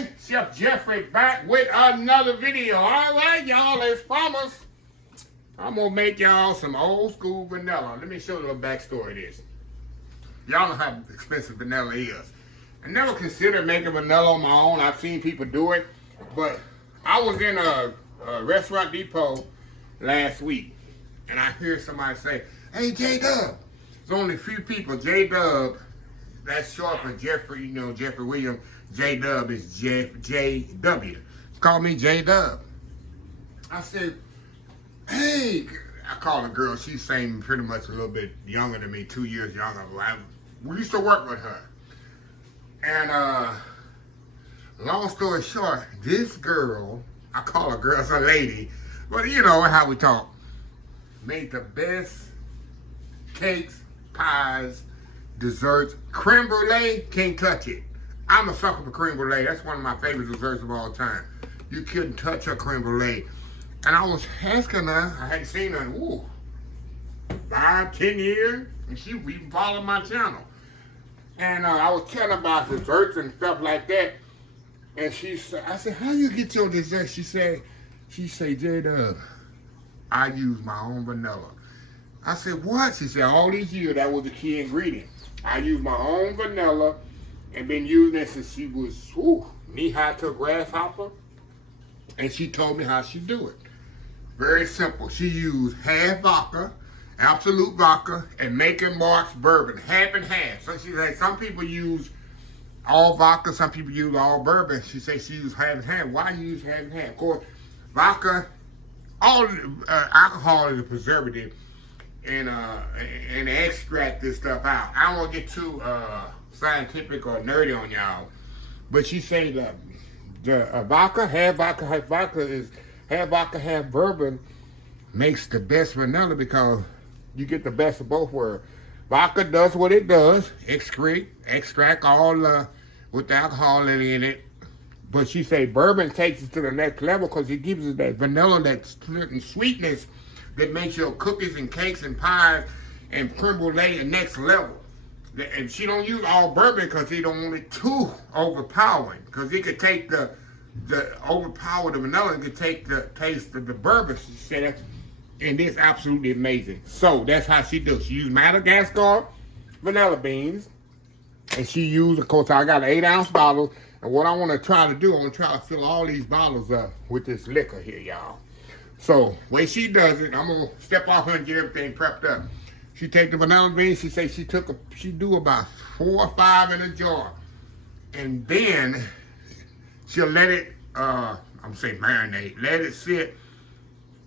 everybody, Chef Jeffrey back with another video. All right, y'all, as promised, I'm gonna make y'all some old school vanilla. Let me show you a backstory of this. Y'all know how expensive vanilla is. I never considered making vanilla on my own. I've seen people do it, but I was in a restaurant depot last week, and I hear somebody say, "Hey, J-Dub." There's only a few people. J-Dub, that's short for Jeffrey, you know, Jeffrey Williams. J-Dub is J-W. Call me J-Dub. I said, hey, I call a girl. She's same pretty much a little bit younger than me, 2 years younger. We used to work with her. And long story short, this girl, I call her girl, it's a lady, but you know how we talk, made the best cakes, pies, desserts. Creme brulee, can't touch it. I'm a sucker for creme brulee. That's one of my favorite desserts of all time. You couldn't touch her creme brulee. And I was asking her, I hadn't seen her in 5, 10 years, and she even followed my channel. And I was telling her about desserts and stuff like that. And she said, I said, how you get your dessert? She said, J-Dub, I use my own vanilla. I said, what? She said, all these years, that was the key ingredient. I use my own vanilla and been using it since she was knee-high to a grasshopper. And she told me how she do it. Very simple. She used half vodka, absolute vodka, and Making Mark's bourbon, half and half. So she said, some people use all vodka, some people use all bourbon. She said she used half and half. Why you use half and half? Of course, vodka, all alcohol is a preservative, and extract this stuff out. I don't want to get too scientific or nerdy on y'all, but she said that the vodka, half vodka, half bourbon makes the best vanilla because you get the best of both worlds. Vodka does what it does, extract all with the alcohol in it. But she said bourbon takes it to the next level because it gives us that vanilla, that certain sweetness that makes your cookies and cakes and pies and creme brulee the next level. And she don't use all bourbon because she don't want it too overpowering. Because it could take the overpower the vanilla and could take the taste of the bourbon. She said that, and it's absolutely amazing. So that's how she does. She used Madagascar vanilla beans, and she used, of course, I got an 8-ounce bottle. And what I want to try to do, I want to try to fill all these bottles up with this liquor here, y'all. So, way she does it, I'm going to step off her and get everything prepped up. She take the vanilla beans, she say she do about 4 or 5 in a jar. And then she'll let it, I'm saying marinate, let it sit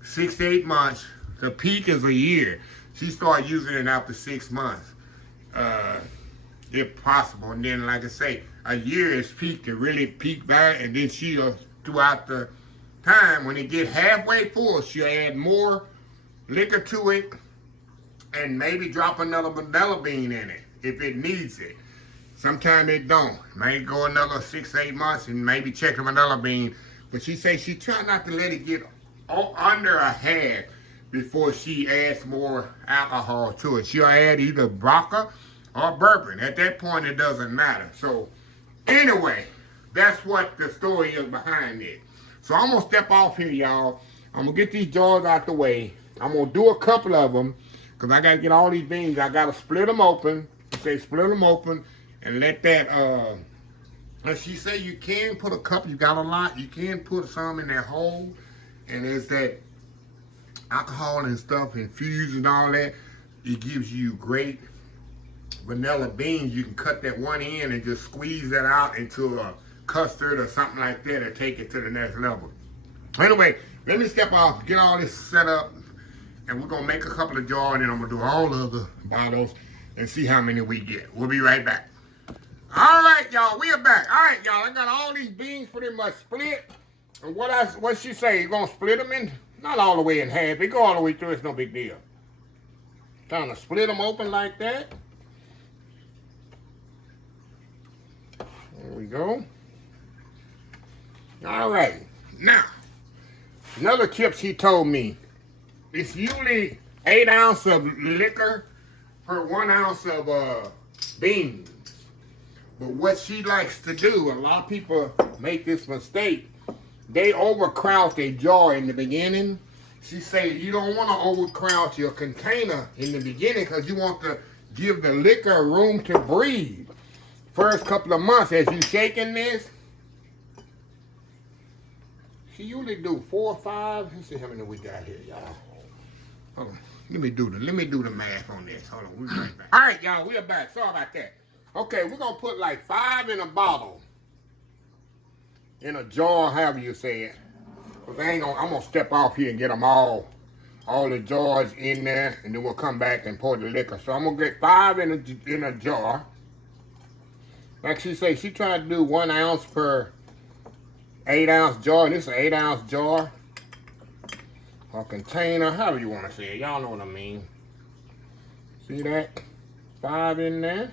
6 to 8 months. The peak is a year. She started using it after 6 months, if possible. And then, like I say, a year is peak, to really peak value. And then she'll, throughout the time, when it get halfway full, she'll add more liquor to it and maybe drop another vanilla bean in it if it needs it. Sometimes it don't. It may go another 6, 8 months and maybe check the vanilla bean. But she say she try not to let it get under a half before she adds more alcohol to it. She'll add either vodka or bourbon. At that point, it doesn't matter. So anyway, that's what the story is behind it. So I'm going to step off here, y'all. I'm going to get these jars out the way. I'm going to do a couple of them because I got to get all these beans. I got to split them open. Say split them open and let that, and she say you can put a couple, you got a lot, you can put some in that hole. And there's that alcohol and stuff infused and all that. It gives you great vanilla beans. You can cut that one end and just squeeze that out into a custard or something like that and take it to the next level. Anyway, let me step off, get all this set up, and we're gonna make a couple of jars, and then I'm gonna do all of the bottles and see how many we get. We'll be right back. All right, y'all, we are back. All right, y'all, I got all these beans pretty much split. And what she say, you're gonna split them in, not all the way in half, they go all the way through, it's no big deal. Kind of split them open like that. There we go. All right, now, another tip she told me, it's usually 8 ounces of liquor per 1 ounce of beans. But what she likes to do, a lot of people make this mistake. They overcrowd their jar in the beginning. She say you don't want to overcrowd your container in the beginning because you want to give the liquor room to breathe. First couple of months as you shaking this, she usually do 4 or 5. Let's see how many we got here, y'all. Hold on. Let me do the math on this. Hold on, we'll be right back. All right, y'all, we are back. Sorry about that. Okay, we're gonna put like 5 in a bottle. In a jar, however you say it. Cause I'm gonna step off here and get them all the jars in there, and then we'll come back and pour the liquor. So I'm gonna get 5 in a jar. Like she say, she tried to do 1 ounce per 8-ounce jar. This is an 8-ounce jar. Or container, however you want to say it. Y'all know what I mean. See that? 5 in there.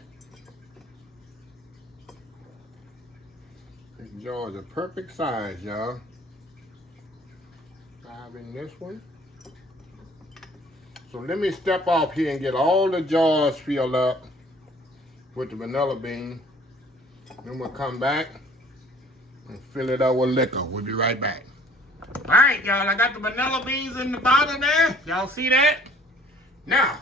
This jar is a perfect size, y'all. 5 in this one. So let me step off here and get all the jars filled up with the vanilla bean. Then we'll come back and fill it up with liquor. We'll be right back. All right, y'all, I got the vanilla beans in the bottle there. Y'all see that? Now,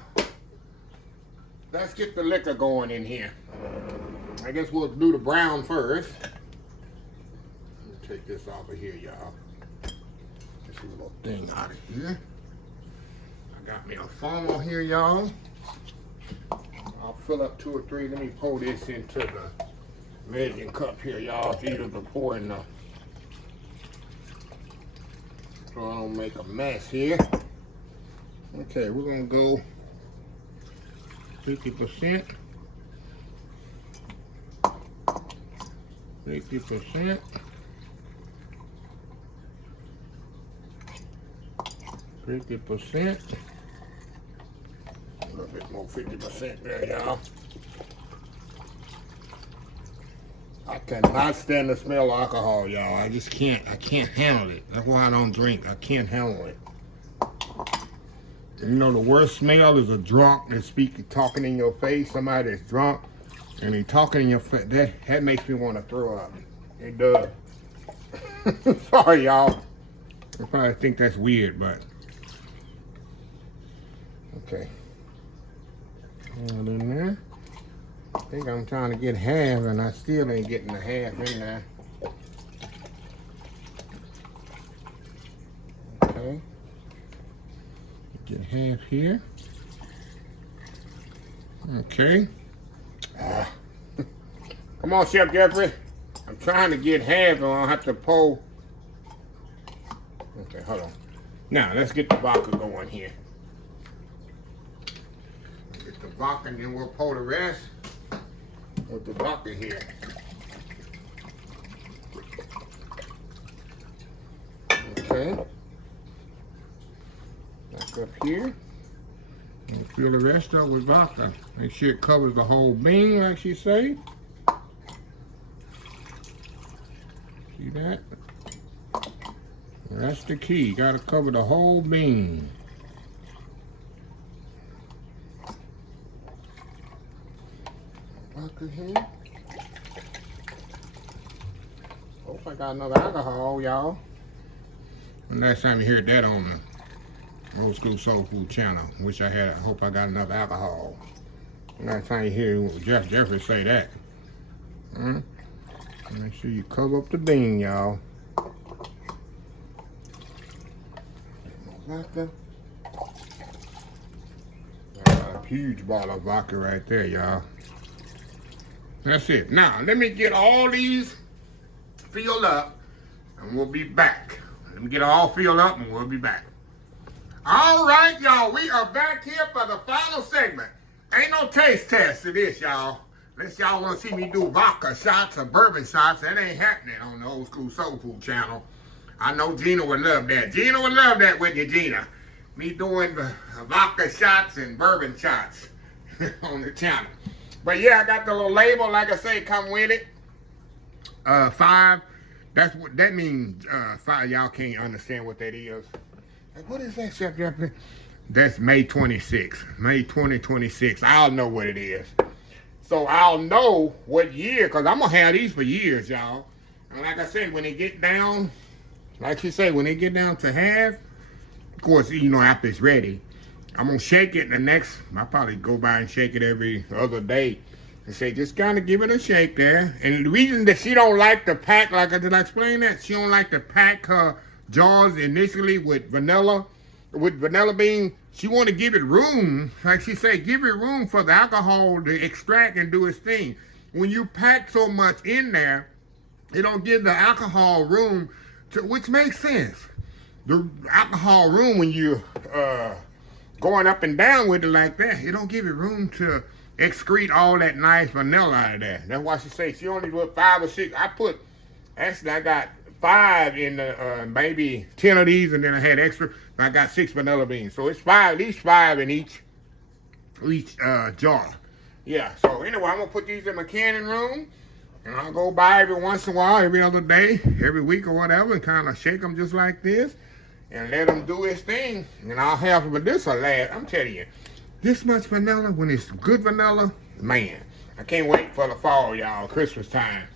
let's get the liquor going in here. I guess we'll do the brown first. Let me take this off of here, y'all. This little thing out of here. I got me a funnel here, y'all. I'll fill up 2 or 3. Let me pour this into the measuring cup here, y'all. It's easier to pour in the... so I don't make a mess here. Okay, we're gonna go 50%. 50%. 50%. A little bit more 50% there, y'all. I cannot stand the smell of alcohol, y'all. I just can't. I can't handle it. That's why I don't drink. I can't handle it. You know, the worst smell is a drunk that's talking in your face. Somebody that's drunk and he talking in your face. That makes me want to throw up. It does. Sorry, y'all. You probably think that's weird, but okay. And in there. I think I'm trying to get half, and I still ain't getting the half in there. Okay. Get half here. Okay. Come on, Chef Jeffrey. I'm trying to get half, and I'll have to pour. Okay, hold on. Now, let's get the vodka going here. Get the vodka, and then we'll pour the rest with the vodka here. Okay. Back up here. And fill the rest up with vodka. Make sure it covers the whole bean, like she say. See that? That's the key. You gotta cover the whole bean. Vodka here. Hope I got enough alcohol, y'all. And last time you heard that on the Old School Soul Food channel, wish I had. I hope I got enough alcohol. Last time you hear Jeffrey say that. Make sure you cover up the bean, y'all. Vodka. I got a huge bottle of vodka right there, y'all. That's it. Now, let me get all these filled up, and we'll be back. Let me get all filled up, and we'll be back. All right, y'all. We are back here for the final segment. Ain't no taste test to this, y'all. Unless y'all want to see me do vodka shots or bourbon shots, that ain't happening on the Old School Soul Food channel. I know Gina would love that. Gina would love that with you, Gina. Me doing the vodka shots and bourbon shots on the channel. But yeah, I got the little label, like I say, come with it. 5. That's what that means. 5. Y'all can't understand what that is. Like, what is that, Chef Jeffrey? That's May 26th. May 2026. I'll know what it is. So I'll know what year, because I'm going to have these for years, y'all. And like I said, when they get down, like she said, when they get down to half, of course, you know, after it's ready, I'm going to shake it the next, I'll probably go by and shake it every other day. And say, just kind of give it a shake there. And the reason that she don't like to pack, like I did explain that, she don't like to pack her jars initially with vanilla bean. She want to give it room, like she said, give it room for the alcohol to extract and do its thing. When you pack so much in there, it don't give the alcohol room to, which makes sense. The alcohol room, when you going up and down with it like that, it don't give it room to excrete all that nice vanilla out of there. That's why she say she only put 5 or 6. I got 5 in the, maybe 10 of these, and then I had extra. I got 6 vanilla beans. So it's 5, at least 5 in each jar. Yeah, so anyway, I'm going to put these in my canning room, and I'll go by every once in a while, every other day, every week or whatever, and kind of shake them just like this, and let them do its thing, and I'll have, but this will last, I'm telling you. This much vanilla, when it's good vanilla, man, I can't wait for the fall, y'all, Christmas time.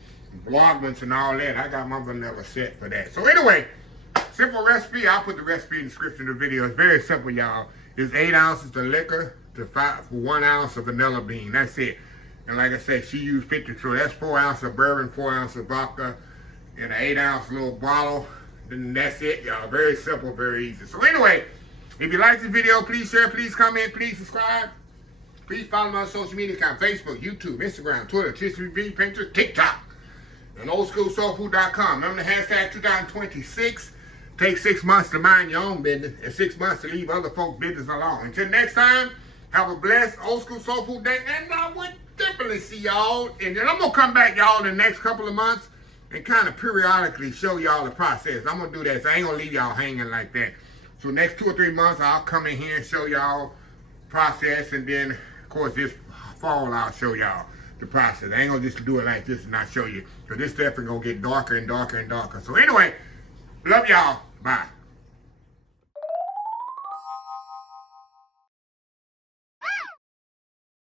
Vlogmas and all that, I got my vanilla set for that. So anyway, simple recipe, I'll put the recipe in the description of the video. It's very simple, y'all. It's 8 ounces of liquor to 1 ounce of vanilla bean, that's it. And like I said, she used 50, so that's 4 ounces of bourbon, 4 ounces of vodka, and an 8 ounce little bottle. Then that's it, y'all. Very simple, very easy. So anyway, if you like this video, please share, please comment, please subscribe. Please follow me on social media account, Facebook, YouTube, Instagram, Twitter, Twitter, Pinterest, TikTok, and oldschoolsoulfood.com. Remember the hashtag 2026. Takes 6 months to mind your own business and 6 months to leave other folks' business alone. Until next time, have a blessed Old School Soul Food day. And I would definitely see y'all. And then I'm going to come back, y'all, in the next couple of months and kind of periodically show y'all the process. I'm going to do that. So I ain't going to leave y'all hanging like that. So next 2 or 3 months, I'll come in here and show y'all process, and then, of course, this fall, I'll show y'all the process. I ain't gonna just do it like this and not show you, because this definitely gonna get darker and darker and darker. So anyway, love y'all. Bye.